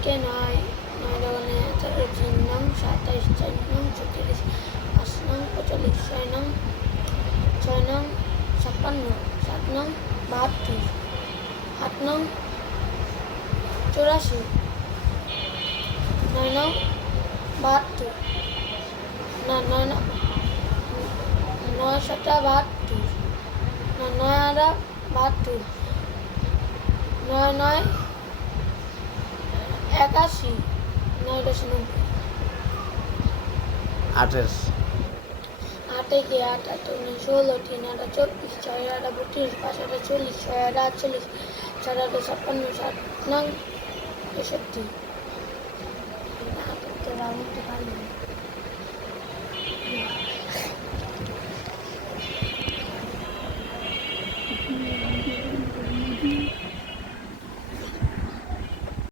একে 9, 9 দোকানে 18, 3 নং 27, 4 নং 36, 5 নং 45, 6 নং 56, 7 নং 72, 8 নং 84, 9 নং 72, না 9 নং 9 7 72, না 9 8 72, 9 9 81, 9 10 90, 28 8 একে 8, 8 9 16, 3 8 24, 4 8 32, 5 8 40, 6 8 48, 4 8 56, 7 নং 63। না করতে পারবো